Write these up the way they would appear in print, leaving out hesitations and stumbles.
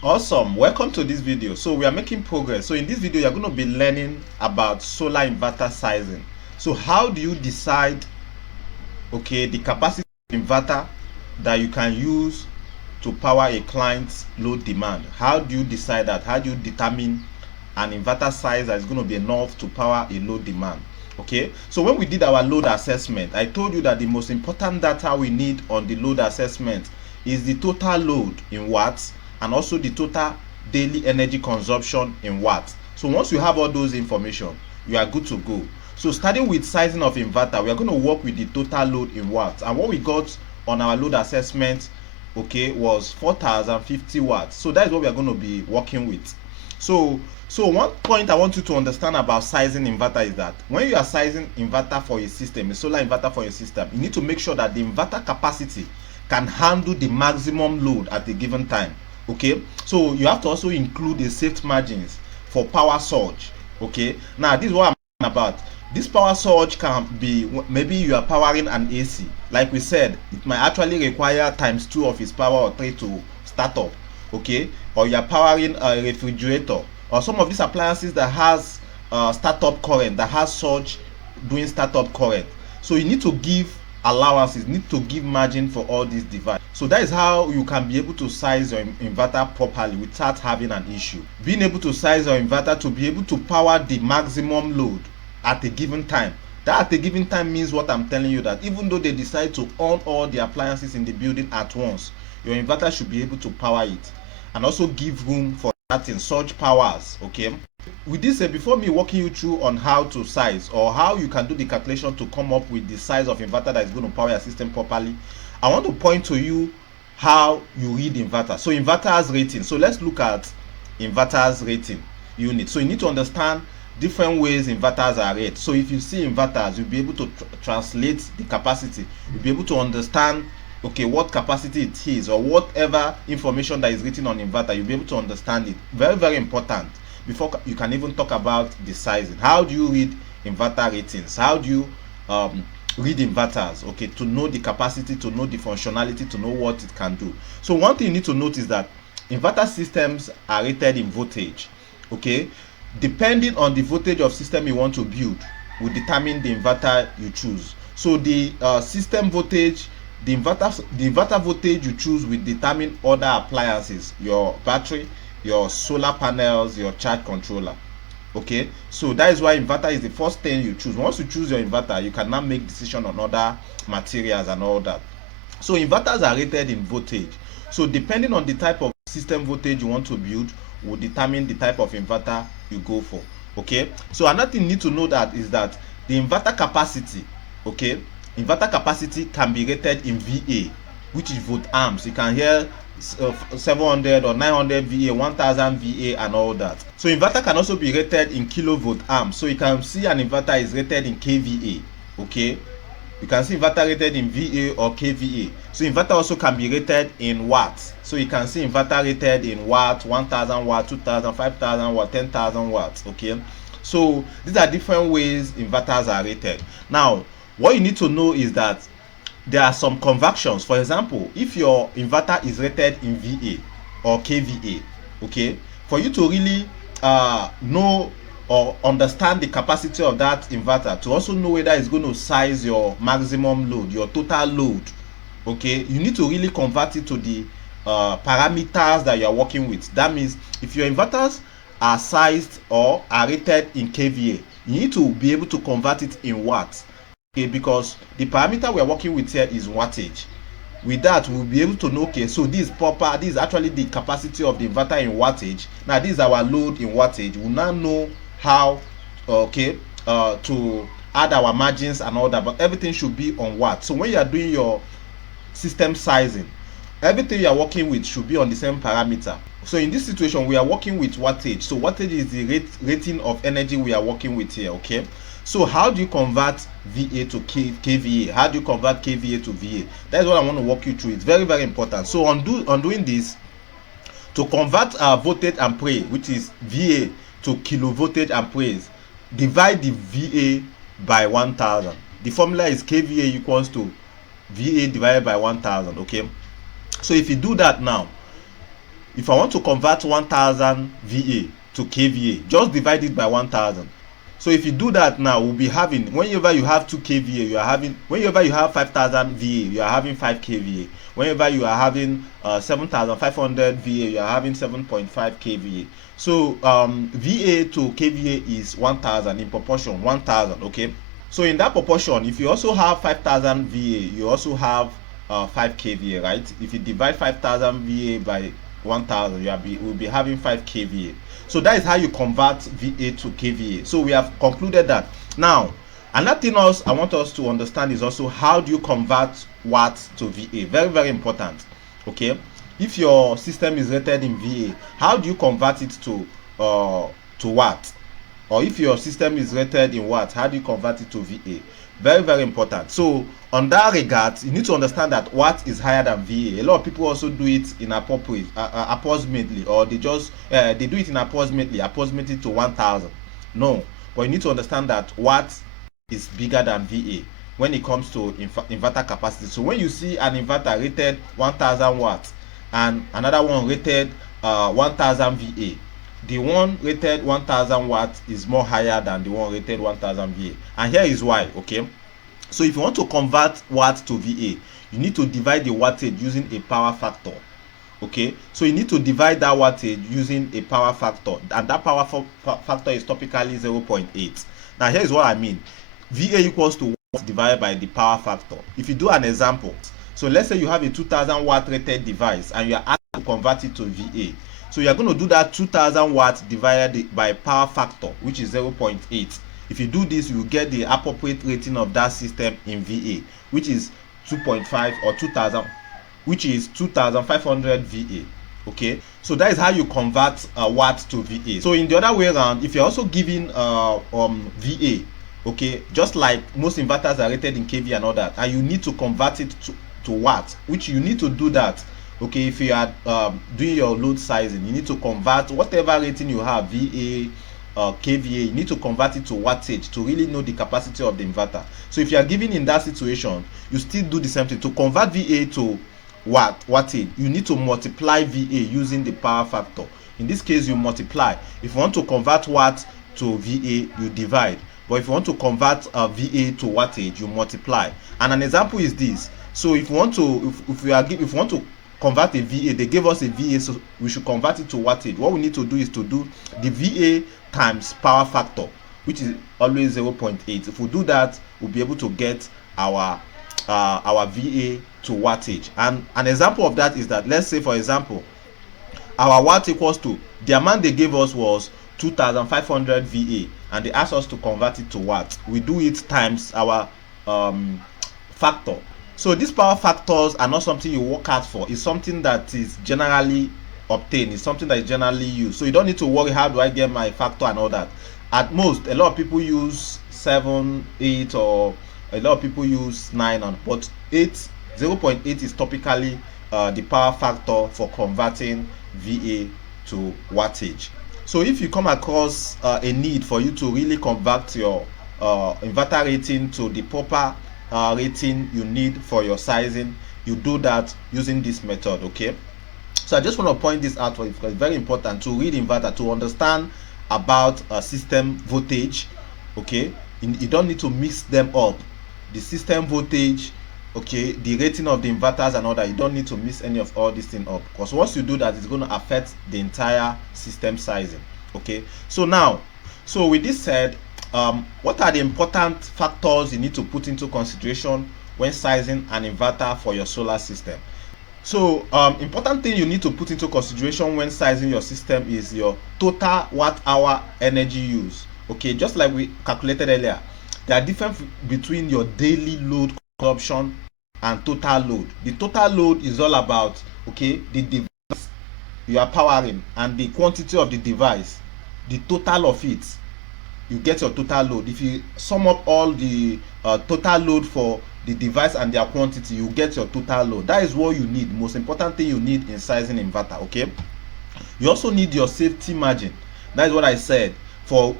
Awesome, welcome to this video. So we are making progress. So in this video you're going to be learning about solar inverter sizing. So how do you decide the capacity of inverter that you can use to power a client's load demand? How do you decide that? How do you determine an inverter size that is going to be enough to power a load demand? Okay, so when we did our load assessment, I told you that the most important data we need on the load assessment is the total load in watts and also the total daily energy consumption in watts. So once you have all those information, you are good to go. So starting with sizing of inverter, we are going to work with the total load in watts, and what we got on our load assessment was 4050 watts. So that is what we are going to be working with. So one point I want you to understand about sizing inverter is that when you are sizing inverter for a system, a solar inverter for a system, you need to make sure that the inverter capacity can handle the maximum load at a given time. Okay, so you have to also include a safety margins for power surge. Okay, now this is what I'm talking about. This power surge can be, maybe you are powering an AC. Like we said, it might actually require ×2 of its power or 3 to start up. Okay, or you are powering a refrigerator or some of these appliances that has startup current, that has surge doing startup current. So you need to give allowances, need to give margin for all these devices. So that is how you can be able to size your inverter properly without having an issue. Being able to size your inverter to be able to power the maximum load at a given time. That at a given time means what I'm telling you, that even though they decide to on all the appliances in the building at once, your inverter should be able to power it and also give room for that in surge powers. Okay, with this before me walking you through on how to size or how you can do the calculation to come up with the size of inverter that is going to power your system properly, I want to point to you how you read inverter. So inverters rating. So let's look at inverters rating unit. So you need to understand different ways inverters are rated. So if you see inverters, you'll be able to translate the capacity. You'll be able to understand what capacity it is, or whatever information that is written on inverter, you'll be able to understand it. Very, very important before you can even talk about the sizing. How do you read inverter ratings? How do you read inverters, to know the capacity, to know the functionality, to know what it can do? So one thing you need to note is that inverter systems are rated in voltage. Depending on the voltage of system you want to build will determine the inverter you choose. So the system voltage, the inverter voltage you choose will determine other appliances, your battery, your solar panels, your charge controller. So that is why inverter is the first thing you choose. Once you choose your inverter, you can now make decision on other materials and all that. So inverters are rated in voltage. So depending on the type of system voltage you want to build will determine the type of inverter you go for. So another thing you need to know that is that the inverter capacity, inverter capacity can be rated in VA, which is volt amps. You can hear 700 or 900 VA, 1000 VA and all that. So inverter can also be rated in kilovolt amps. So you can see an inverter is rated in kVA. You can see inverter rated in VA or kVA. So inverter also can be rated in watts. So you can see inverter rated in watts, 1000 watts, 2000, 5000 watts, 10,000 watts. So these are different ways inverters are rated. Now what you need to know is that there are some conversions. For example, if your inverter is rated in VA or kVA, for you to really know or understand the capacity of that inverter, to also know whether it's going to size your maximum load, your total load, you need to really convert it to the parameters that you are working with. That means if your inverters are sized or are rated in kVA, you need to be able to convert it in watts. Because the parameter we are working with here is wattage. With that, we'll be able to know, so this is actually the capacity of the inverter in wattage. Now this is our load in wattage. We'll now know how to add our margins and all that, but everything should be on watts. So when you are doing your system sizing, everything you are working with should be on the same parameter. So in this situation, we are working with wattage. So wattage is the rating of energy we are working with here. So how do you convert VA to kVA? How do you convert kVA to VA? That's what I want to walk you through. It's very, very important. So on doing this, to convert voltage ampere, which is VA, to kilovoltage amperes, divide the VA by 1000. The formula is kVA equals to VA divided by 1000. So if you do that now, if I want to convert 1000 VA to kVA, just divide it by 1000. So if you do that now, we'll be having, whenever you have 2 kVA, you are having, whenever you have 5000 VA, you are having 5 kVA. Whenever you are having 7500 VA, you are having 7.5 kVA. So VA to kVA is 1000 in proportion, 1000. Okay, so in that proportion, if you also have 5000 VA, you also have 5 kVA, right? If you divide 5000 VA by 1000, will be having 5 kVA. So that is how you convert VA to kVA. So we have concluded that. Now, another thing else I want us to understand is also how do you convert watts to VA. Very, very important. Okay, if your system is rated in VA, how do you convert it to watt? Or if your system is rated in watt, how do you convert it to VA? Very, very important. So on that regard, you need to understand that watt is higher than VA. A lot of people also do it in approximately, or they do it in approximately to 1000. No, but you need to understand that watt is bigger than VA when it comes to inverter capacity. So when you see an inverter rated 1000 watts and another one rated 1000 VA, the one rated 1000 watts is more higher than the one rated 1000 VA, and here is why. Okay, so if you want to convert watt to VA, you need to divide the wattage using a power factor. Okay, so you need to divide that wattage using a power factor, and that power factor is typically 0.8. Now here is what I mean. VA equals to watt divided by the power factor. If you do an example, so let's say you have a 2000 watt rated device and you are asked to convert it to VA. So you are going to do that 2000 watts divided by power factor, which is 0.8. If you do this, you will get the appropriate rating of that system in VA, which is 2.5 or 2000, which is 2500 VA. Okay, so that is how you convert watts to VA. So in the other way around, if you're also giving VA, okay, just like most inverters are rated in kV and all that, and you need to convert it to watts, which you need to do that. Okay, if you are doing your load sizing, you need to convert whatever rating you have, VA, kVA, you need to convert it to wattage to really know the capacity of the inverter. So if you are given in that situation, you still do the same thing. To convert VA to wattage, you need to multiply VA using the power factor. In this case, you multiply. If you want to convert watt to VA, you divide. But if you want to convert VA to wattage, you multiply. And an example is this. So if you want to, if you want to convert a VA, they gave us a VA, so we should convert it to wattage. What we need to do is to do the VA times power factor, which is always 0.8. If we do that, we'll be able to get our VA to wattage. And an example of that is that, let's say for example, our watt equals to, the amount they gave us was 2500 VA, and they asked us to convert it to watt. We do it times our factor. So these power factors are not something you work hard for. It's something that is generally obtained. It's something that is generally used. So you don't need to worry, how do I get my factor and all that. At most, a lot of people use 7, 8, or a lot of people use 9, but 0.8 is typically the power factor for converting VA to wattage. So if you come across a need for you to really convert your inverter rating to the proper rating you need for your sizing, you do that using this method. Okay, so I just want to point this out for you because it's very important to read inverter, to understand about system voltage. Okay, you don't need to mix them up, the system voltage, okay, the rating of the inverters and all that. You don't need to mix any of all these things up, because once you do that, it's going to affect the entire system sizing. Okay, so now, so with this said, what are the important factors you need to put into consideration when sizing an inverter for your solar system? So important thing you need to put into consideration when sizing your system is your total watt hour energy use. Okay, just like we calculated earlier, there are difference between your daily load consumption and total load. The total load is all about, okay, the device you are powering and the quantity of the device, the total of it, you get your total load. If you sum up all the total load for the device and their quantity, you get your total load. That is what you need, most important thing you need in sizing inverter. Okay, you also need your safety margin. That is what I said, for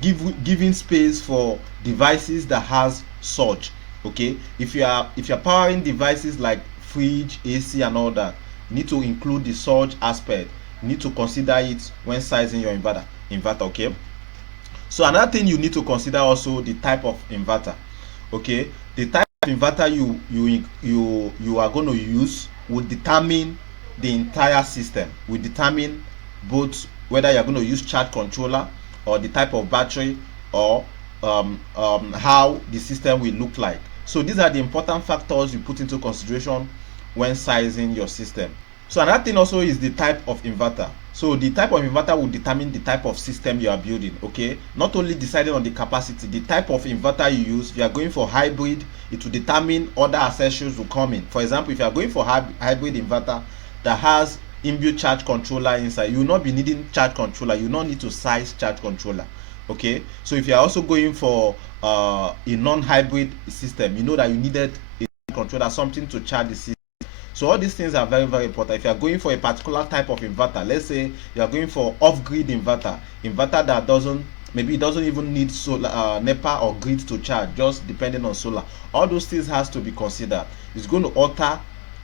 giving space for devices that has surge. Okay, if you are powering devices like fridge, AC and all that, you need to include the surge aspect. You need to consider it when sizing your inverter. Okay, so another thing you need to consider also the type of inverter. Okay, the type of inverter you are going to use will determine the entire system, will determine both whether you're going to use charge controller or the type of battery, or how the system will look like. So these are the important factors you put into consideration when sizing your system. So another thing also is the type of inverter. So the type of inverter will determine the type of system you are building. Okay, not only deciding on the capacity, the type of inverter you use. If you are going for hybrid, it will determine other accessories will come in. For example, if you are going for hybrid inverter that has inbuilt charge controller inside, you will not be needing charge controller. You will not need to size charge controller. Okay, so if you are also going for a non-hybrid system, you know that you needed a controller, something to charge the system. So all these things are very, very important. If you are going for a particular type of inverter, let's say you are going for off-grid inverter that doesn't, maybe it doesn't even need solar, NEPA or grid to charge, just depending on solar. All those things has to be considered. It's going to alter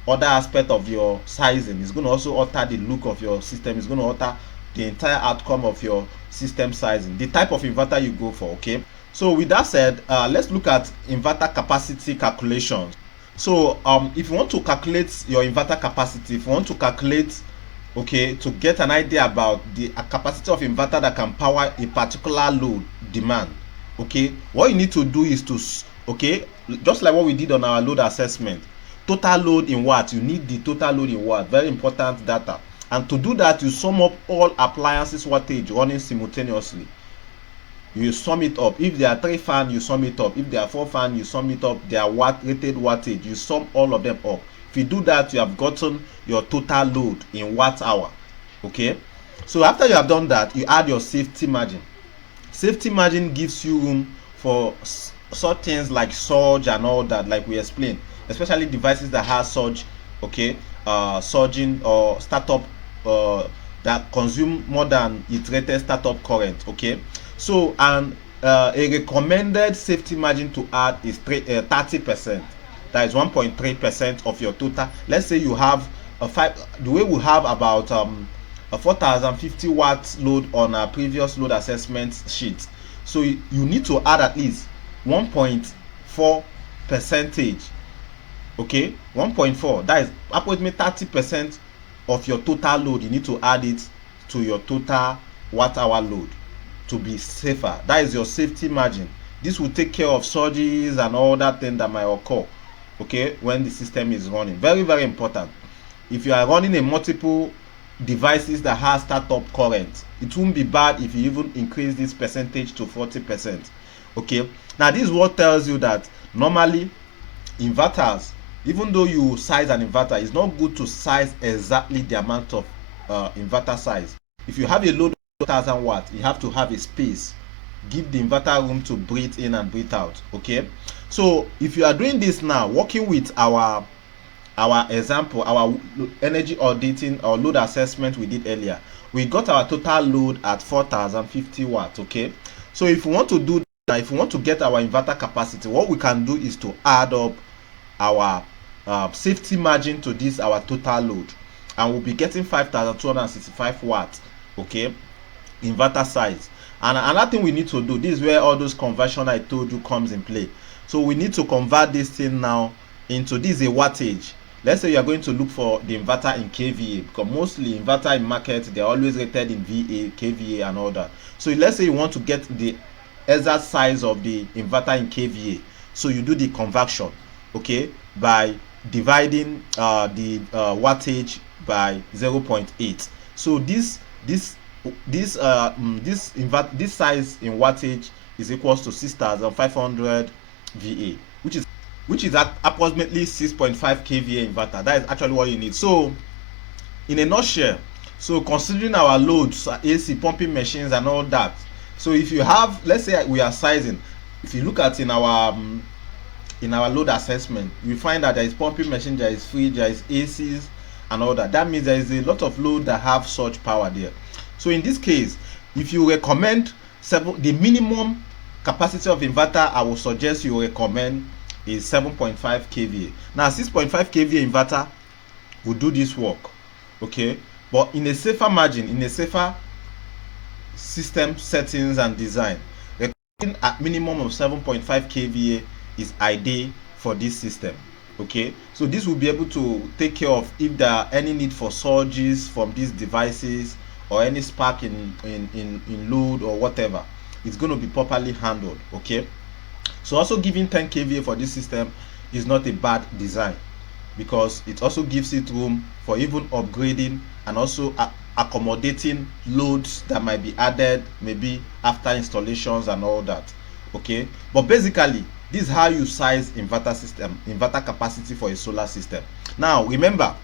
other aspect of your sizing. It's going to also alter the look of your system. It's going to alter the entire outcome of your system sizing, the type of inverter you go for. Okay, so with that said, let's look at inverter capacity calculations. So if you want to calculate your inverter capacity, if you want to calculate, okay, to get an idea about the capacity of inverter that can power a particular load demand, okay, what you need to do is to, okay, just like what we did on our load assessment, total load in watts. You need the total load in watts, very important data. And to do that, you sum up all appliances wattage running simultaneously. You sum it up. If there are 3 fans, you sum it up. If there are 4 fans, you sum it up. Their rated wattage, you sum all of them up. If you do that, you have gotten your total load in watt hour. Okay, so after you have done that, you add your safety margin. Safety margin gives you room for such things like surge and all that, like we explained, especially devices that have surge, okay, surging or startup that consume more than its rated startup current. Okay, so and a recommended safety margin to add is 30%. That is 1.3% of your total. Let's say you have the way we have about a 4050 watts load on our previous load assessment sheet. So you need to add at least 1.4 percentage. Okay, 1.4, that is approximately 30% of your total load. You need to add it to your total watt hour load to be safer. That is your safety margin. This will take care of surges and all that thing that might occur, okay, when the system is running. Very, very important. If you are running a multiple devices that has startup current, it won't be bad if you even increase this percentage to 40%. Okay, now this is what tells you that normally inverters, even though you size an inverter, it's not good to size exactly the amount of inverter size. If you have a load of 1000 watts, you have to have a space. Give the inverter room to breathe in and breathe out. Okay, so if you are doing this now, working with our example, our energy auditing or load assessment we did earlier, we got our total load at 4050 watts. Okay, so if we want to do that, if we want to get our inverter capacity, what we can do is to add up our safety margin to this our total load, and we'll be getting 5265 watts. Okay, inverter size. And another thing we need to do, this is where all those conversion I told you comes in play. So we need to convert this thing now into, this is a wattage. Let's say you are going to look for the inverter in kVA, because mostly inverter in market, they're always rated in VA, kVA and all that. So let's say you want to get the exact size of the inverter in kVA, so you do the conversion, okay, by dividing the wattage by 0.8. so this size in wattage is equals to 6500 VA, which is at approximately 6.5 kVA inverter. That is actually what you need. So in a nutshell, so considering our loads, AC pumping machines and all that, so if you have, let's say we are sizing, if you look at in our load assessment, you find that there is pumping machine, there is fridge, there is ACs and all that. That means there is a lot of load that have such power there. So in this case, if you recommend the minimum capacity of inverter, I will suggest you recommend is 7.5 kVA. Now 6.5 kVA inverter will do this work. okay, but in a safer margin, in a safer system settings and design, recording at minimum of 7.5 kVA is ideal for this system. Okay, so this will be able to take care of if there are any need for surges from these devices or any spark in load or whatever. It's going to be properly handled. Okay, so also giving 10 kVA for this system is not a bad design, because it also gives it room for even upgrading and also accommodating loads that might be added maybe after installations and all that. Okay, but basically this is how you size inverter capacity for a solar system. Now remember,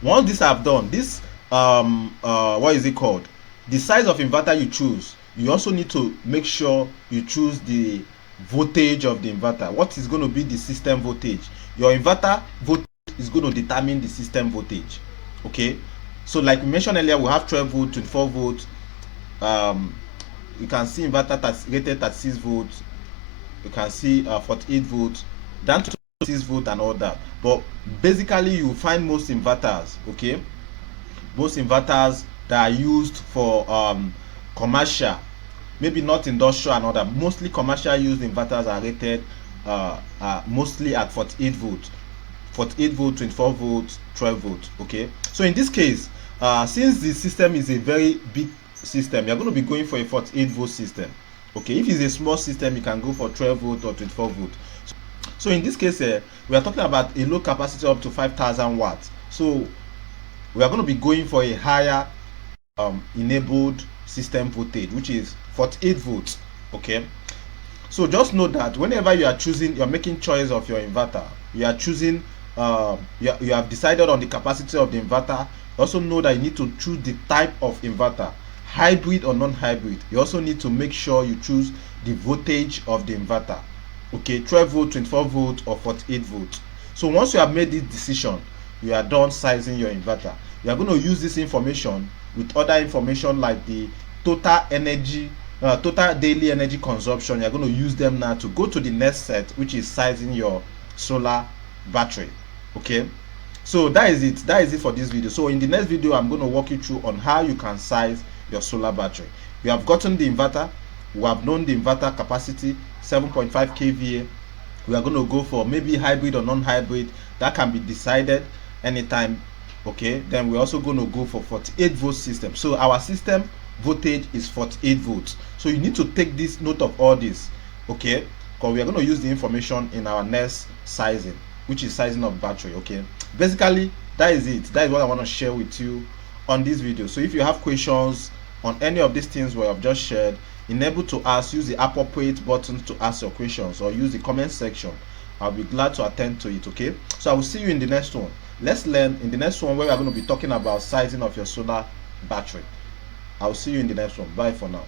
once this have done this, what is it called, the size of inverter you choose, you also need to make sure you choose the voltage of the inverter. What is going to be the system voltage? Your inverter voltage is going to determine the system voltage. Okay, so like we mentioned earlier, we have 12 volt, 24 volt. You can see inverter rated 36 volts. You can see 48 volts down to 6 volt and all that. But basically you find most inverters, okay, most inverters that are used for commercial, maybe not industrial and other, mostly commercial used inverters are rated mostly at 48 volt, 48 volt, 24 volt, 12 volt. Okay, so in this case, since the system is a very big system, you're going to be going for a 48 volt system. Okay, if it's a small system, you can go for 12 volt or 24 volt. So in this case, we are talking about a low capacity up to 5,000 watts. So we are going to be going for a higher enabled system voltage, which is 48 volts. Okay, so just know that whenever you are choosing, you are making choice of your inverter, you are choosing, you have decided on the capacity of the inverter. Also know that you need to choose the type of inverter, hybrid or non-hybrid. You also need to make sure you choose the voltage of the inverter. Okay, 12 volt, 24 volt or 48 volt. So once you have made this decision, you are done sizing your inverter. You are going to use this information with other information like the total energy, total daily energy consumption. You are going to use them now to go to the next set, which is sizing your solar battery. Okay, so that is it for this video. So in the next video, I'm going to walk you through on how you can size your solar battery. We have gotten the inverter, we have known the inverter capacity 7.5 kVA. We are going to go for maybe hybrid or non-hybrid. That can be decided anytime. Okay, then we're also going to go for 48 volt system. So our system voltage is 48 volts. So you need to take this note of all this, okay, because we are going to use the information in our next sizing, which is sizing of battery. Okay, basically that is it. That is what I want to share with you on this video. So if you have questions on any of these things we have just shared, enable to ask, use the appropriate button to ask your questions, or use the comment section. I'll be glad to attend to it. Okay, so I will see you in the next one. Let's learn in the next one, where we are going to be talking about sizing of your solar battery. I'll see you in the next one. Bye for now.